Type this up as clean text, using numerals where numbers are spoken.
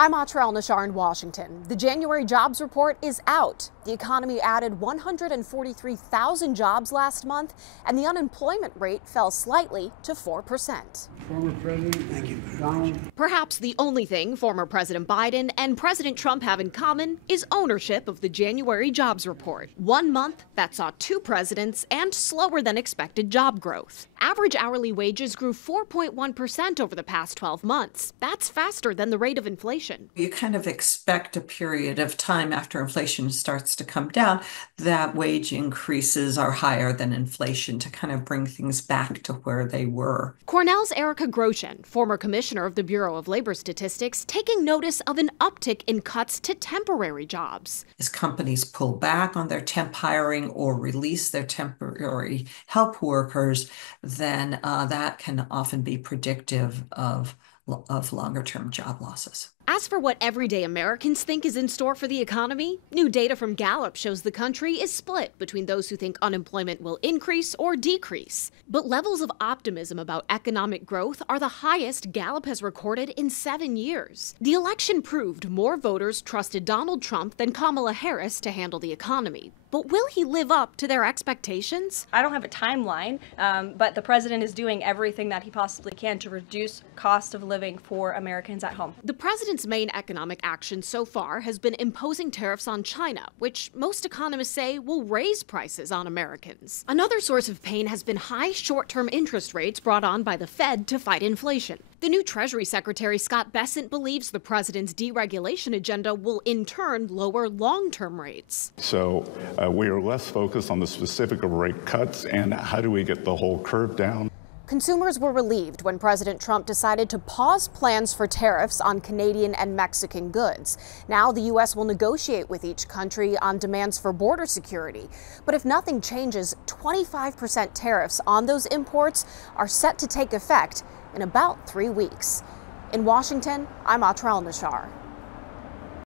I'm Atrell Nashar in Washington. The January jobs report is out. The economy added 143,000 jobs last month, and the unemployment rate fell slightly to 4%. Former President Donald. Perhaps the only thing former President Biden and President Trump have in common is ownership of the January jobs report. 1 month that saw 2 presidents and slower than expected job growth. Average hourly wages grew 4.1% over the past 12 months. That's faster than the rate of inflation. You kind of expect a period of time after inflation starts to come down that wage increases are higher than inflation to kind of bring things back to where they were. Cornell's Erica Grosjean, former commissioner of the Bureau of Labor Statistics, taking notice of an uptick in cuts to temporary jobs. As companies pull back on their temp hiring or release their temporary help workers, then that can often be predictive of longer-term job losses. As for what everyday Americans think is in store for the economy, new data from Gallup shows the country is split between those who think unemployment will increase or decrease. But levels of optimism about economic growth are the highest Gallup has recorded in 7 years. The election proved more voters trusted Donald Trump than Kamala Harris to handle the economy. But will he live up to their expectations? I don't have a timeline, but the president is doing everything that he possibly can to reduce cost of living for Americans at home. The president's main economic action so far has been imposing tariffs on China, which most economists say will raise prices on Americans. Another source of pain has been high short-term interest rates brought on by the Fed to fight inflation. The new Treasury Secretary Scott Bessent believes the president's deregulation agenda will in turn lower long-term rates. So we are less focused on the specific of rate cuts and how do we get the whole curve down. Consumers were relieved when President Trump decided to pause plans for tariffs on Canadian and Mexican goods. Now the U.S. will negotiate with each country on demands for border security. But if nothing changes, 25% tariffs on those imports are set to take effect in about 3 weeks. In Washington, I'm Atrell Nashar.